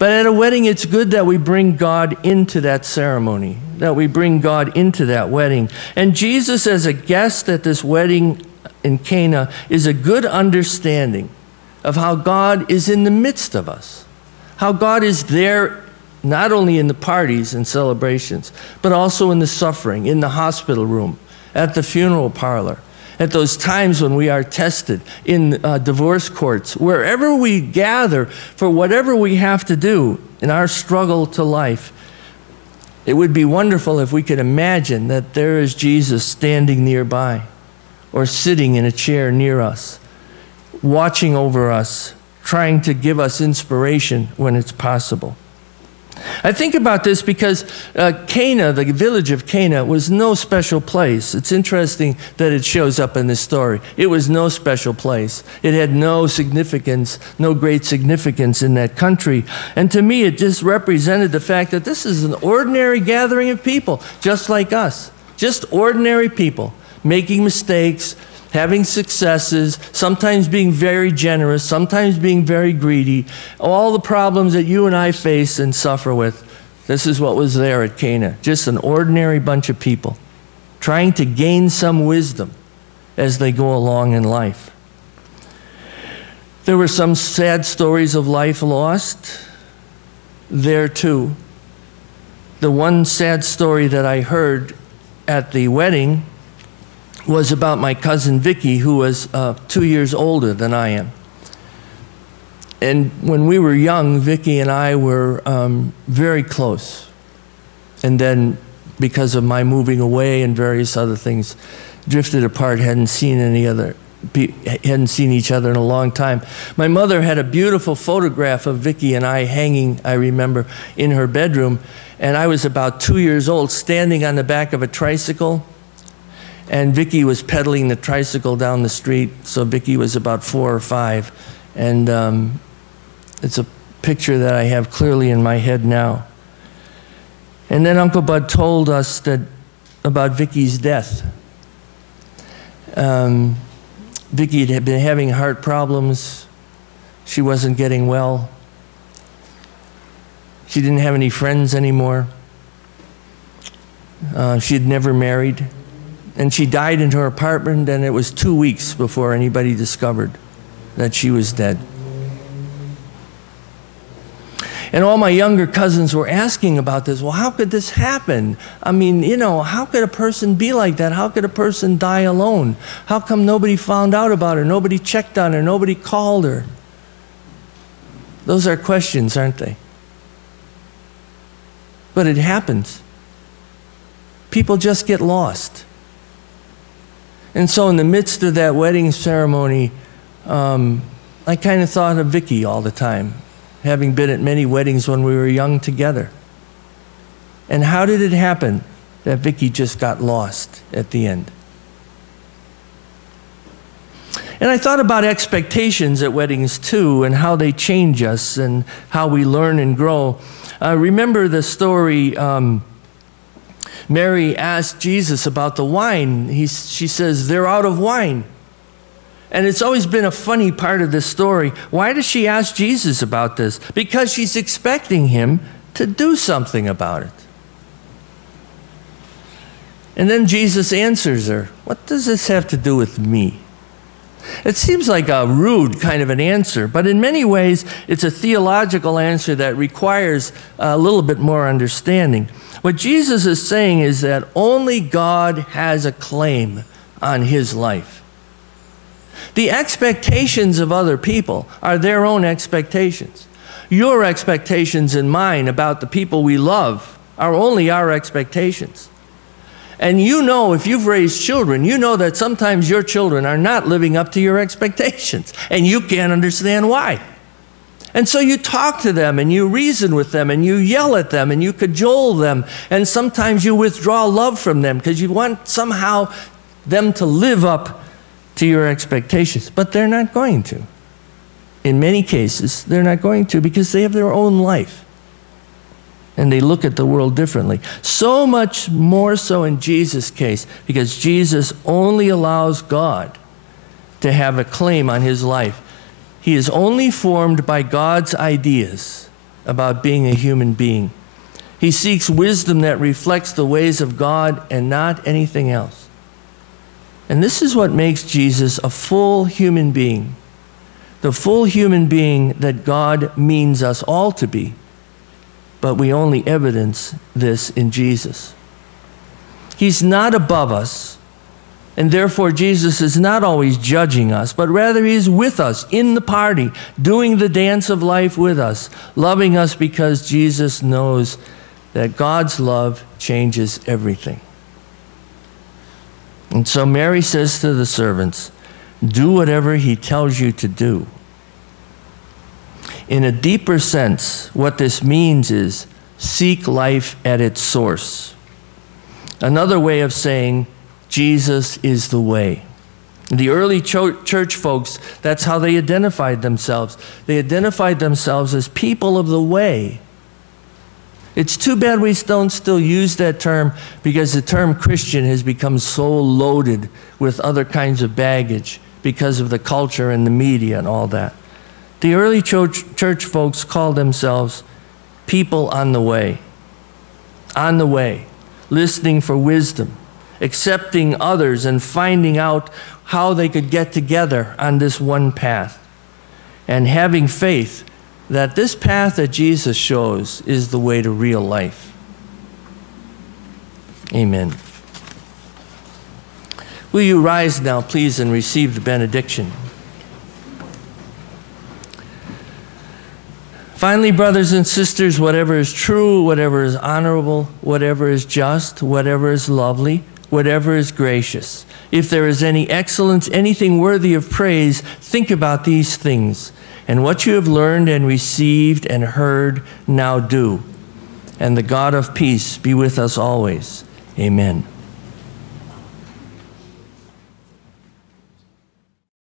But at a wedding, it's good that we bring God into that ceremony, that we bring God into that wedding. And Jesus, as a guest at this wedding in Cana, is a good understanding of how God is in the midst of us, how God is there not only in the parties and celebrations, but also in the suffering, in the hospital room, at the funeral parlor, at those times when we are tested, in divorce courts, wherever we gather for whatever we have to do in our struggle to life. It would be wonderful if we could imagine that there is Jesus standing nearby or sitting in a chair near us, watching over us, trying to give us inspiration when it's possible. I think about this because Cana, the village of Cana, was no special place. It's interesting that it shows up in this story. It was no special place. It had no significance, no great significance in that country. And to me, it just represented the fact that this is an ordinary gathering of people, just like us. Just ordinary people, making mistakes, having successes, sometimes being very generous, sometimes being very greedy, all the problems that you and I face and suffer with. This is what was there at Cana, just an ordinary bunch of people trying to gain some wisdom as they go along in life. There were some sad stories of life lost there too. The one sad story that I heard at the wedding was about my cousin Vicky, who was 2 years older than I am. And when we were young, Vicky and I were very close. And then, because of my moving away and various other things, drifted apart, hadn't seen each other in a long time. My mother had a beautiful photograph of Vicky and I hanging, I remember, in her bedroom. And I was about 2 years old, standing on the back of a tricycle. And Vicky was pedaling the tricycle down the street, so Vicky was about 4 or 5. And it's a picture that I have clearly in my head now. And then Uncle Bud told us that about Vicky's death. Vicky had been having heart problems. She wasn't getting well. She didn't have any friends anymore. She had never married. And she died in her apartment, and it was 2 weeks before anybody discovered that she was dead. And all my younger cousins were asking about this. Well, how could this happen? I mean, you know, how could a person be like that? How could a person die alone? How come nobody found out about her? Nobody checked on her? Nobody called her? Those are questions, aren't they? But it happens. People just get lost. And so in the midst of that wedding ceremony, I kind of thought of Vicky all the time, having been at many weddings when we were young together. And how did it happen that Vicky just got lost at the end? And I thought about expectations at weddings too, and how they change us and how we learn and grow. Remember the story, Mary asked Jesus about the wine. She says, they're out of wine. And it's always been a funny part of this story. Why does she ask Jesus about this? Because she's expecting him to do something about it. And then Jesus answers her, what does this have to do with me? It seems like a rude kind of an answer, but in many ways, it's a theological answer that requires a little bit more understanding. What Jesus is saying is that only God has a claim on his life. The expectations of other people are their own expectations. Your expectations and mine about the people we love are only our expectations. And you know, if you've raised children, you know that sometimes your children are not living up to your expectations, and you can't understand why. And so you talk to them, and you reason with them, and you yell at them, and you cajole them, and sometimes you withdraw love from them because you want somehow them to live up to your expectations. But they're not going to. In many cases, they're not going to because they have their own life. And they look at the world differently. So much more so in Jesus' case, because Jesus only allows God to have a claim on his life. He is only formed by God's ideas, about being a human being. He seeks wisdom that reflects the ways of God and not anything else. And this is what makes Jesus a full human being, the full human being that God means us all to be. But we only evidence this in Jesus. He's not above us, and therefore Jesus is not always judging us, but rather he is with us in the party, doing the dance of life with us, loving us because Jesus knows that God's love changes everything. And so Mary says to the servants, do whatever he tells you to do. In a deeper sense, what this means is seek life at its source. Another way of saying Jesus is the way. The early church folks, that's how they identified themselves. They identified themselves as people of the way. It's too bad we don't still use that term, because the term Christian has become so loaded with other kinds of baggage because of the culture and the media and all that. The early church folks called themselves people on the way, listening for wisdom, accepting others, and finding out how they could get together on this one path, and having faith that this path that Jesus shows is the way to real life. Amen. Will you rise now, please, and receive the benediction? Finally, brothers and sisters, whatever is true, whatever is honorable, whatever is just, whatever is lovely, whatever is gracious, if there is any excellence, anything worthy of praise, think about these things. And what you have learned and received and heard, now do. And the God of peace be with us always. Amen.